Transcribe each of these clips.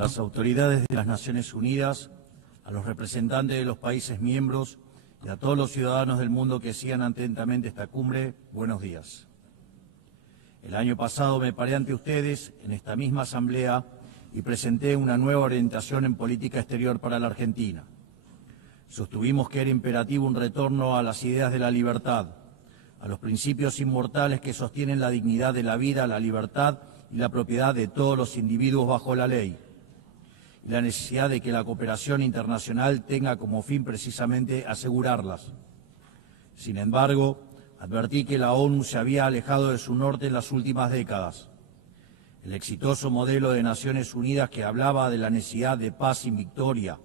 las autoridades de las Naciones Unidas, a los representantes de los países miembros y a todos los ciudadanos del mundo que sigan atentamente esta cumbre, buenos días. El año pasado me paré ante ustedes en esta misma asamblea y presenté una nueva orientación en política exterior para la Argentina. Sostuvimos que era imperativo un retorno a las ideas de la libertad, a los principios inmortales que sostienen la dignidad de la vida, la libertad y la propiedad de todos los individuos bajo la ley, y la necesidad de que la cooperación internacional tenga como fin precisamente asegurarlas. Sin embargo, advertí que la ONU se había alejado de su norte en las últimas décadas. El exitoso modelo de Naciones Unidas que hablaba de la necesidad de paz sin victoria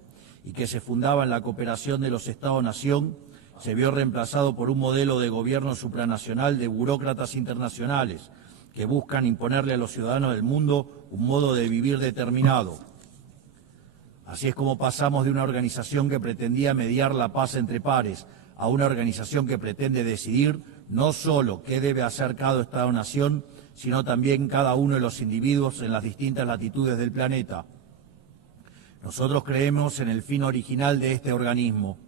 y que se fundaba en la cooperación de los Estados-nación, se vio reemplazado por un modelo de gobierno supranacional de burócratas internacionales que buscan imponerle a los ciudadanos del mundo un modo de vivir determinado. Así es como pasamos de una organización que pretendía mediar la paz entre pares a una organización que pretende decidir no solo qué debe hacer cada Estado-nación, sino también cada uno de los individuos en las distintas latitudes del planeta. Nosotros creemos en el fin original de este organismo.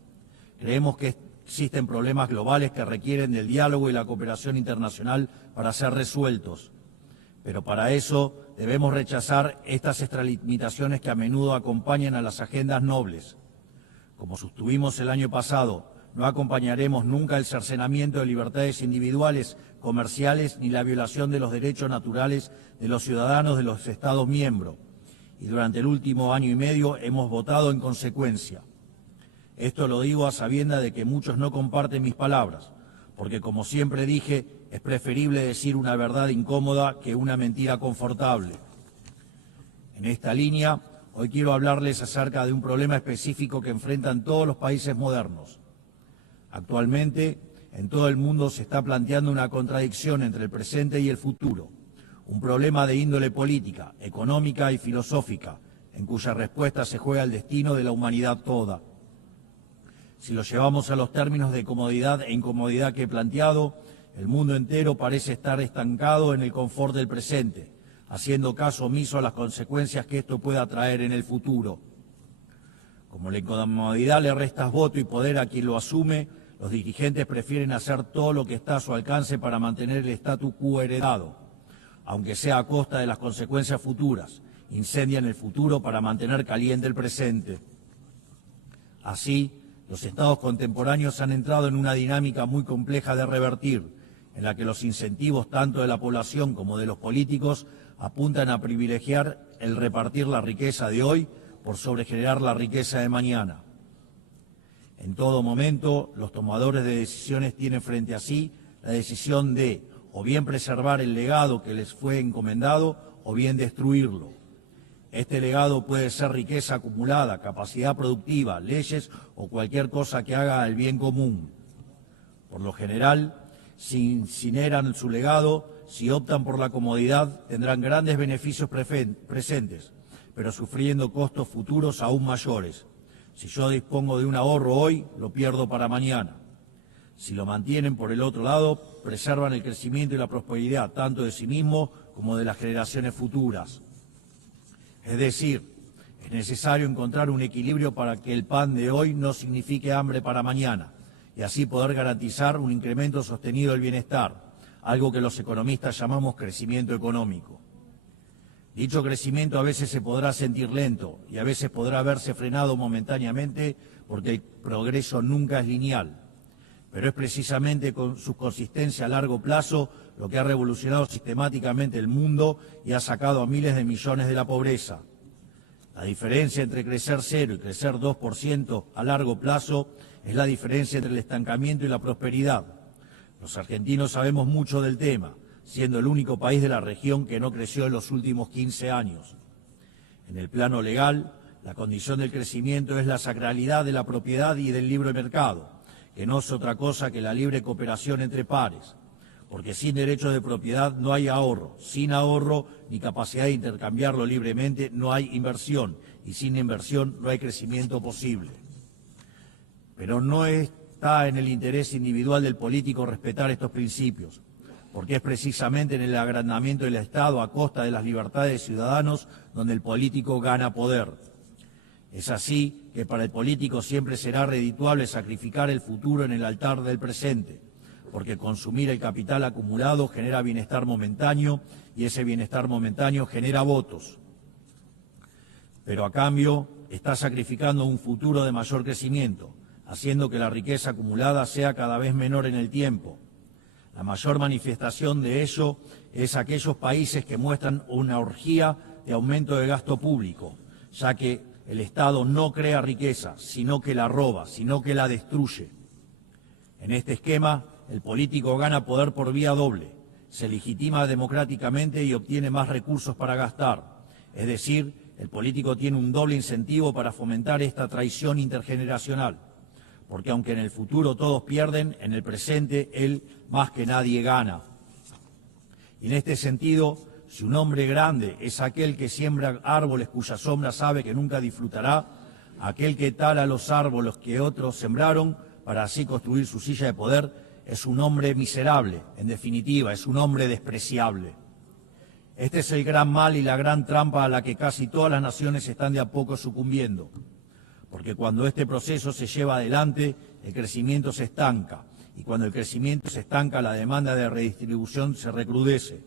Creemos que existen problemas globales que requieren del diálogo y la cooperación internacional para ser resueltos. Pero para eso debemos rechazar estas extralimitaciones que a menudo acompañan a las agendas nobles. Como sostuvimos el año pasado, no acompañaremos nunca el cercenamiento de libertades individuales, comerciales, ni la violación de los derechos naturales de los ciudadanos de los Estados miembros. Y durante el último año y medio hemos votado en consecuencia. Esto lo digo a sabiendas de que muchos no comparten mis palabras, porque como siempre dije, es preferible decir una verdad incómoda que una mentira confortable. En esta línea, hoy quiero hablarles acerca de un problema específico que enfrentan todos los países modernos. Actualmente, en todo el mundo se está planteando una contradicción entre el presente y el futuro, un problema de índole política, económica y filosófica, en cuya respuesta se juega el destino de la humanidad toda. Si lo llevamos a los términos de comodidad e incomodidad que he planteado, el mundo entero parece estar estancado en el confort del presente, haciendo caso omiso a las consecuencias que esto pueda traer en el futuro. Como la incomodidad le resta voto y poder a quien lo asume, los dirigentes prefieren hacer todo lo que está a su alcance para mantener el statu quo heredado, aunque sea a costa de las consecuencias futuras. Incendian el futuro para mantener caliente el presente. Así, los estados contemporáneos han entrado en una dinámica muy compleja de revertir, en la que los incentivos tanto de la población como de los políticos apuntan a privilegiar el repartir la riqueza de hoy por sobre generar la riqueza de mañana. En todo momento, los tomadores de decisiones tienen frente a sí la decisión de o bien preservar el legado que les fue encomendado o bien destruirlo. Este legado puede ser riqueza acumulada, capacidad productiva, leyes o cualquier cosa que haga el bien común. Por lo general, si incineran su legado, si optan por la comodidad, tendrán grandes beneficios presentes, pero sufriendo costos futuros aún mayores. Si yo dispongo de un ahorro hoy, lo pierdo para mañana. Si lo mantienen por el otro lado, preservan el crecimiento y la prosperidad, tanto de sí mismos como de las generaciones futuras. Es decir, es necesario encontrar un equilibrio para que el pan de hoy no signifique hambre para mañana y así poder garantizar un incremento sostenido del bienestar, algo que los economistas llamamos crecimiento económico. Dicho crecimiento a veces se podrá sentir lento y a veces podrá verse frenado momentáneamente porque el progreso nunca es lineal. Pero es precisamente con su consistencia a largo plazo lo que ha revolucionado sistemáticamente el mundo y ha sacado a miles de millones de la pobreza. La diferencia entre crecer 0 y crecer 2% a largo plazo es la diferencia entre el estancamiento y la prosperidad. Los argentinos sabemos mucho del tema, siendo el único país de la región que no creció en los últimos 15 años. En el plano legal, la condición del crecimiento es la sacralidad de la propiedad y del libre mercado, que no es otra cosa que la libre cooperación entre pares, porque sin derecho de propiedad no hay ahorro, sin ahorro ni capacidad de intercambiarlo libremente no hay inversión, y sin inversión no hay crecimiento posible. Pero no está en el interés individual del político respetar estos principios. porque es precisamente en el agrandamiento del Estado a costa de las libertades de ciudadanos donde el político gana poder. Es así que para el político siempre será redituable sacrificar el futuro en el altar del presente, porque consumir el capital acumulado genera bienestar momentáneo y ese bienestar momentáneo genera votos. Pero a cambio está sacrificando un futuro de mayor crecimiento, haciendo que la riqueza acumulada sea cada vez menor en el tiempo. La mayor manifestación de ello es aquellos países que muestran una orgía de aumento del gasto público, ya que el Estado no crea riqueza, sino que la roba, sino que la destruye. En este esquema, el político gana poder por vía doble, se legitima democráticamente y obtiene más recursos para gastar. Es decir, el político tiene un doble incentivo para fomentar esta traición intergeneracional, porque aunque en el futuro todos pierden, en el presente él más que nadie gana. Y en este sentido, si un hombre grande es aquel que siembra árboles cuya sombra sabe que nunca disfrutará, aquel que tala los árboles que otros sembraron para así construir su silla de poder, es un hombre miserable, en definitiva, es un hombre despreciable. Este es el gran mal y la gran trampa a la que casi todas las naciones están de a poco sucumbiendo, porque cuando este proceso se lleva adelante, el crecimiento se estanca, y cuando el crecimiento se estanca, la demanda de redistribución se recrudece.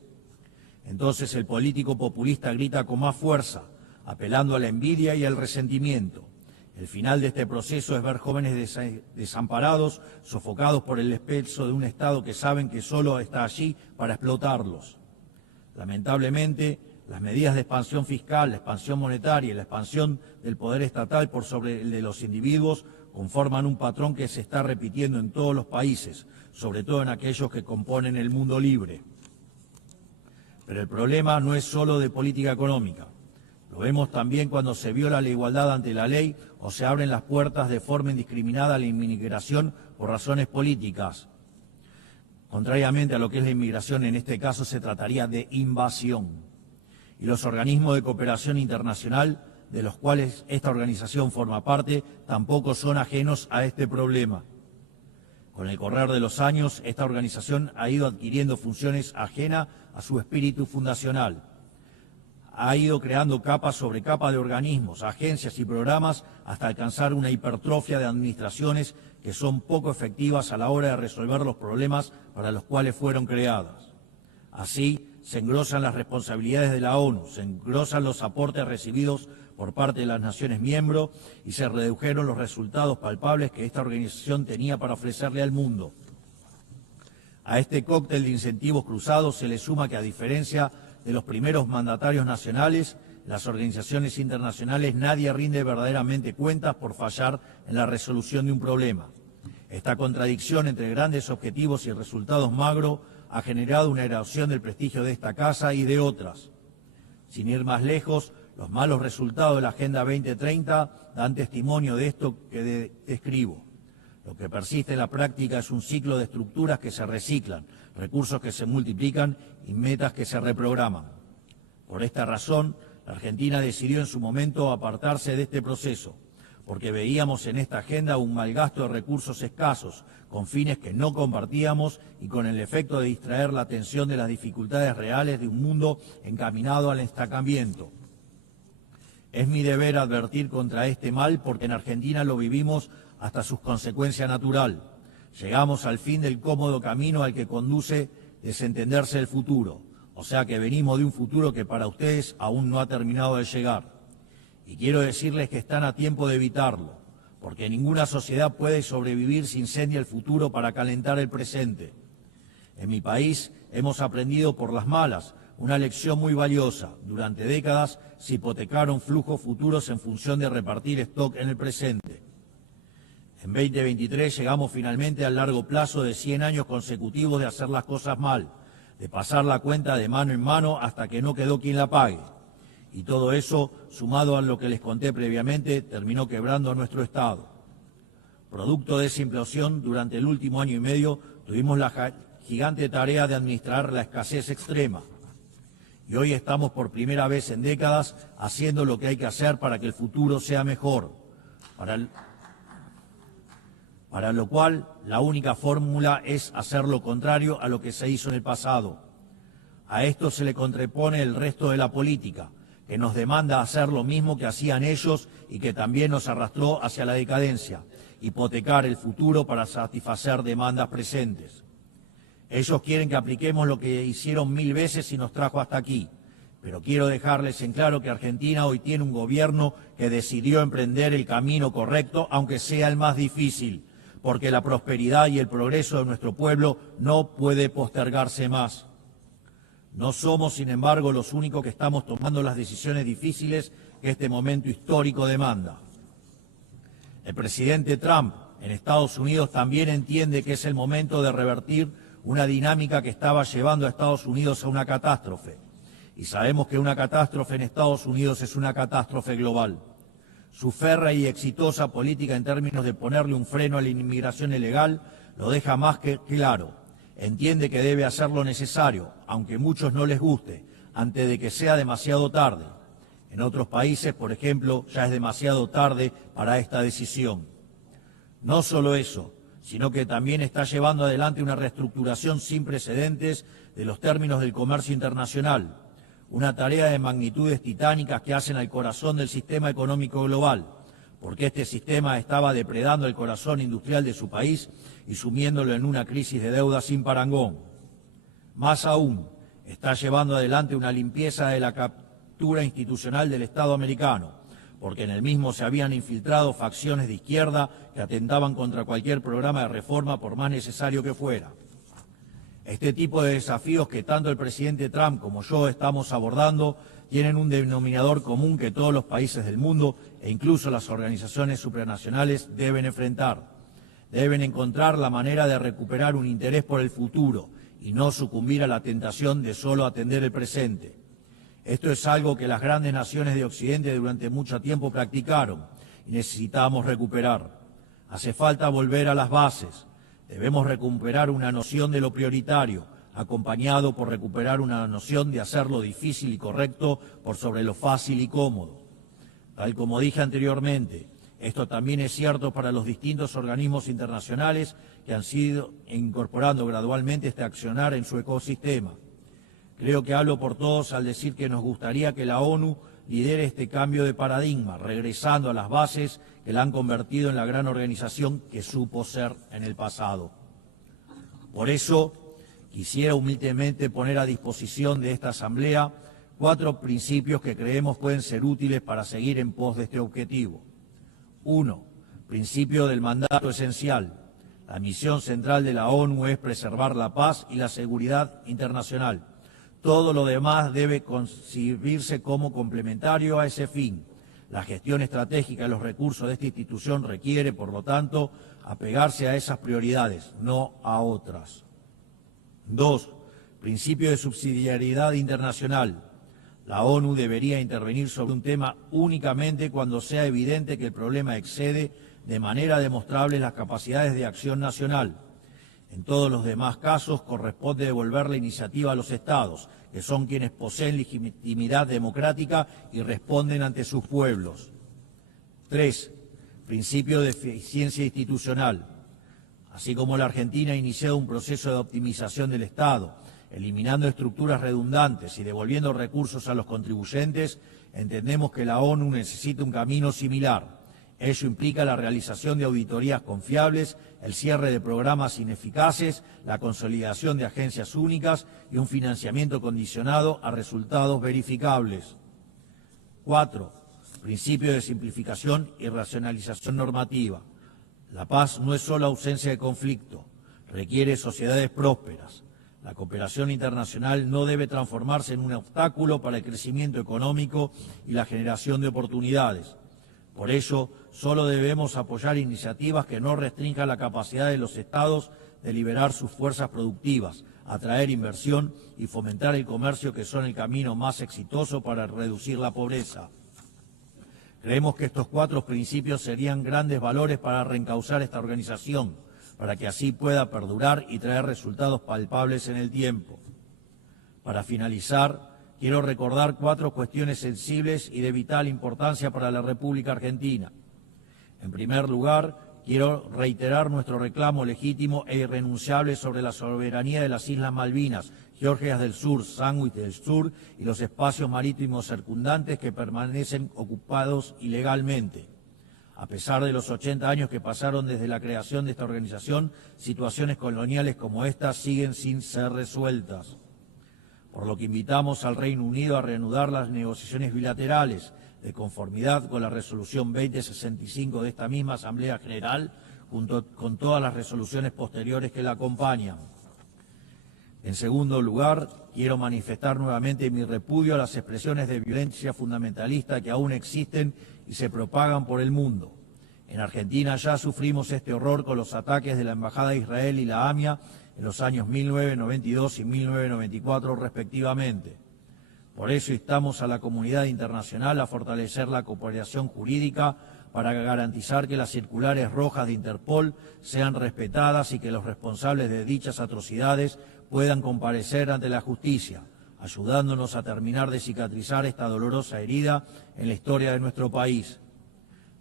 Entonces el político populista grita con más fuerza, apelando a la envidia y al resentimiento. El final de este proceso es ver jóvenes desamparados, sofocados por el peso de un Estado que saben que solo está allí para explotarlos. Lamentablemente, las medidas de expansión fiscal, la expansión monetaria y la expansión del poder estatal por sobre el de los individuos conforman un patrón que se está repitiendo en todos los países, sobre todo en aquellos que componen el mundo libre. Pero el problema no es solo de política económica. Lo vemos también cuando se viola la igualdad ante la ley o se abren las puertas de forma indiscriminada a la inmigración por razones políticas. Contrariamente a lo que es la inmigración, en este caso se trataría de invasión. Y los organismos de cooperación internacional, de los cuales esta organización forma parte, tampoco son ajenos a este problema. Con el correr de los años, esta organización ha ido adquiriendo funciones ajenas a su espíritu fundacional. Ha ido creando capa sobre capa de organismos, agencias y programas hasta alcanzar una hipertrofia de administraciones que son poco efectivas a la hora de resolver los problemas para los cuales fueron creadas. Así, se engrosan las responsabilidades de la ONU, se engrosan los aportes recibidos por parte de las naciones miembros y se redujeron los resultados palpables que esta organización tenía para ofrecerle al mundo. A este cóctel de incentivos cruzados se le suma que, a diferencia de los primeros mandatarios nacionales, las organizaciones internacionales nadie rinde verdaderamente cuentas por fallar en la resolución de un problema. Esta contradicción entre grandes objetivos y resultados magros ha generado una erosión del prestigio de esta casa y de otras. Sin ir más lejos, los malos resultados de la Agenda 2030 dan testimonio de esto que describo. Lo que persiste en la práctica es un ciclo de estructuras que se reciclan, recursos que se multiplican y metas que se reprograman. Por esta razón, la Argentina decidió en su momento apartarse de este proceso, porque veíamos en esta agenda un malgasto de recursos escasos, con fines que no compartíamos y con el efecto de distraer la atención de las dificultades reales de un mundo encaminado al estancamiento. Es mi deber advertir contra este mal porque en Argentina lo vivimos hasta su consecuencia natural. Llegamos al fin del cómodo camino al que conduce desentenderse el futuro, o sea que venimos de un futuro que para ustedes aún no ha terminado de llegar. Y quiero decirles que están a tiempo de evitarlo, porque ninguna sociedad puede sobrevivir si incendia el futuro para calentar el presente. En mi país hemos aprendido por las malas una lección muy valiosa. Durante décadas se hipotecaron flujos futuros en función de repartir stock en el presente. En 2023 llegamos finalmente al largo plazo de 100 años consecutivos de hacer las cosas mal, de pasar la cuenta de mano en mano hasta que no quedó quien la pague. Y todo eso, sumado a lo que les conté previamente, terminó quebrando a nuestro Estado. Producto de esa implosión, durante el último año y medio tuvimos la gigante tarea de administrar la escasez extrema. Y hoy estamos por primera vez en décadas haciendo lo que hay que hacer para que el futuro sea mejor. para lo cual la única fórmula es hacer lo contrario a lo que se hizo en el pasado. A esto se le contrapone el resto de la política, que nos demanda hacer lo mismo que hacían ellos y que también nos arrastró hacia la decadencia, hipotecar el futuro para satisfacer demandas presentes. Ellos quieren que apliquemos lo que hicieron 1000 veces y nos trajo hasta aquí. Pero quiero dejarles en claro que Argentina hoy tiene un gobierno que decidió emprender el camino correcto, aunque sea el más difícil, porque la prosperidad y el progreso de nuestro pueblo no puede postergarse más. No somos, sin embargo, los únicos que estamos tomando las decisiones difíciles que este momento histórico demanda. El presidente Trump en Estados Unidos también entiende que es el momento de revertir una dinámica que estaba llevando a Estados Unidos a una catástrofe. Y sabemos que una catástrofe en Estados Unidos es una catástrofe global. Su férrea y exitosa política en términos de ponerle un freno a la inmigración ilegal lo deja más que claro. Entiende que debe hacer lo necesario, aunque a muchos no les guste, antes de que sea demasiado tarde. En otros países, por ejemplo, ya es demasiado tarde para esta decisión. No solo eso, sino que también está llevando adelante una reestructuración sin precedentes de los términos del comercio internacional, una tarea de magnitudes titánicas que hacen al corazón del sistema económico global, porque este sistema estaba depredando el corazón industrial de su país y sumiéndolo en una crisis de deuda sin parangón. Más aún, está llevando adelante una limpieza de la captura institucional del Estado americano, porque en el mismo se habían infiltrado facciones de izquierda que atentaban contra cualquier programa de reforma, por más necesario que fuera. Este tipo de desafíos que tanto el presidente Trump como yo estamos abordando tienen un denominador común que todos los países del mundo e incluso las organizaciones supranacionales deben enfrentar. Deben encontrar la manera de recuperar un interés por el futuro y no sucumbir a la tentación de solo atender el presente. Esto es algo que las grandes naciones de Occidente durante mucho tiempo practicaron y necesitamos recuperar. Hace falta volver a las bases. Debemos recuperar una noción de lo prioritario, acompañado por recuperar una noción de hacer lo difícil y correcto por sobre lo fácil y cómodo. Tal como dije anteriormente, esto también es cierto para los distintos organismos internacionales que han sido incorporando gradualmente este accionar en su ecosistema. Creo que hablo por todos al decir que nos gustaría que la ONU lidere este cambio de paradigma, regresando a las bases que la han convertido en la gran organización que supo ser en el pasado. Por eso, quisiera humildemente poner a disposición de esta Asamblea 4 principios que creemos pueden ser útiles para seguir en pos de este objetivo. 1. Principio del mandato esencial. La misión central de la ONU es preservar la paz y la seguridad internacional. Todo lo demás debe concebirse como complementario a ese fin. La gestión estratégica de los recursos de esta institución requiere, por lo tanto, apegarse a esas prioridades, no a otras. 2. Principio de subsidiariedad internacional. La ONU debería intervenir sobre un tema únicamente cuando sea evidente que el problema excede de manera demostrable las capacidades de acción nacional. En todos los demás casos corresponde devolver la iniciativa a los Estados, que son quienes poseen legitimidad democrática y responden ante sus pueblos. 3. Principio de eficiencia institucional. Así como la Argentina ha iniciado un proceso de optimización del Estado, eliminando estructuras redundantes y devolviendo recursos a los contribuyentes, entendemos que la ONU necesita un camino similar. Ello implica la realización de auditorías confiables, el cierre de programas ineficaces, la consolidación de agencias únicas y un financiamiento condicionado a resultados verificables. 4. Principio de simplificación y racionalización normativa. La paz no es solo ausencia de conflicto, requiere sociedades prósperas. La cooperación internacional no debe transformarse en un obstáculo para el crecimiento económico y la generación de oportunidades. Por ello, solo debemos apoyar iniciativas que no restrinjan la capacidad de los Estados de liberar sus fuerzas productivas, atraer inversión y fomentar el comercio, que son el camino más exitoso para reducir la pobreza. Creemos que estos 4 principios serían grandes valores para reencauzar esta organización, para que así pueda perdurar y traer resultados palpables en el tiempo. Para finalizar, quiero recordar 4 cuestiones sensibles y de vital importancia para la República Argentina. En primer lugar, quiero reiterar nuestro reclamo legítimo e irrenunciable sobre la soberanía de las Islas Malvinas, Georgias del Sur, Sandwich del Sur y los espacios marítimos circundantes que permanecen ocupados ilegalmente. A pesar de los 80 años que pasaron desde la creación de esta organización, situaciones coloniales como esta siguen sin ser resueltas. Por lo que invitamos al Reino Unido a reanudar las negociaciones bilaterales, de conformidad con la resolución 2065 de esta misma Asamblea General, junto con todas las resoluciones posteriores que la acompañan. En segundo lugar, quiero manifestar nuevamente mi repudio a las expresiones de violencia fundamentalista que aún existen y se propagan por el mundo. En Argentina ya sufrimos este horror con los ataques de la Embajada de Israel y la AMIA en los años 1992 y 1994 respectivamente. Por eso instamos a la comunidad internacional a fortalecer la cooperación jurídica para garantizar que las circulares rojas de Interpol sean respetadas y que los responsables de dichas atrocidades puedan comparecer ante la justicia, ayudándonos a terminar de cicatrizar esta dolorosa herida en la historia de nuestro país.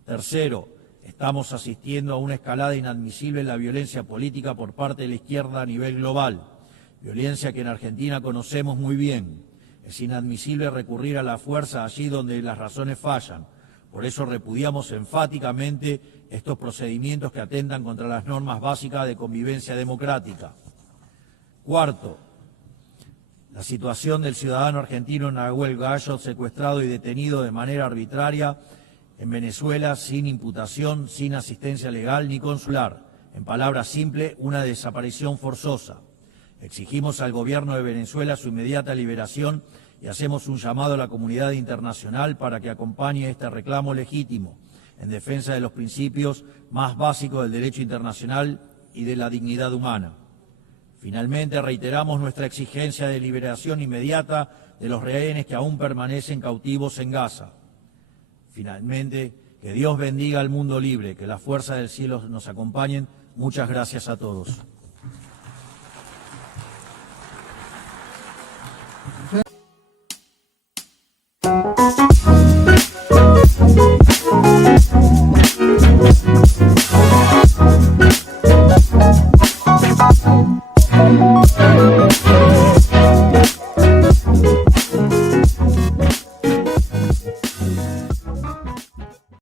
Tercero, estamos asistiendo a una escalada inadmisible en la violencia política por parte de la izquierda a nivel global, violencia que en Argentina conocemos muy bien. Es inadmisible recurrir a la fuerza allí donde las razones fallan. Por eso repudiamos enfáticamente estos procedimientos que atentan contra las normas básicas de convivencia democrática. Cuarto, la situación del ciudadano argentino Nahuel Gallo, secuestrado y detenido de manera arbitraria en Venezuela sin imputación, sin asistencia legal ni consular. En palabras simples, una desaparición forzosa. Exigimos al gobierno de Venezuela su inmediata liberación y hacemos un llamado a la comunidad internacional para que acompañe este reclamo legítimo en defensa de los principios más básicos del derecho internacional y de la dignidad humana. Finalmente, reiteramos nuestra exigencia de liberación inmediata de los rehenes que aún permanecen cautivos en Gaza. Finalmente, que Dios bendiga al mundo libre, que las fuerzas del cielo nos acompañen. Muchas gracias a todos.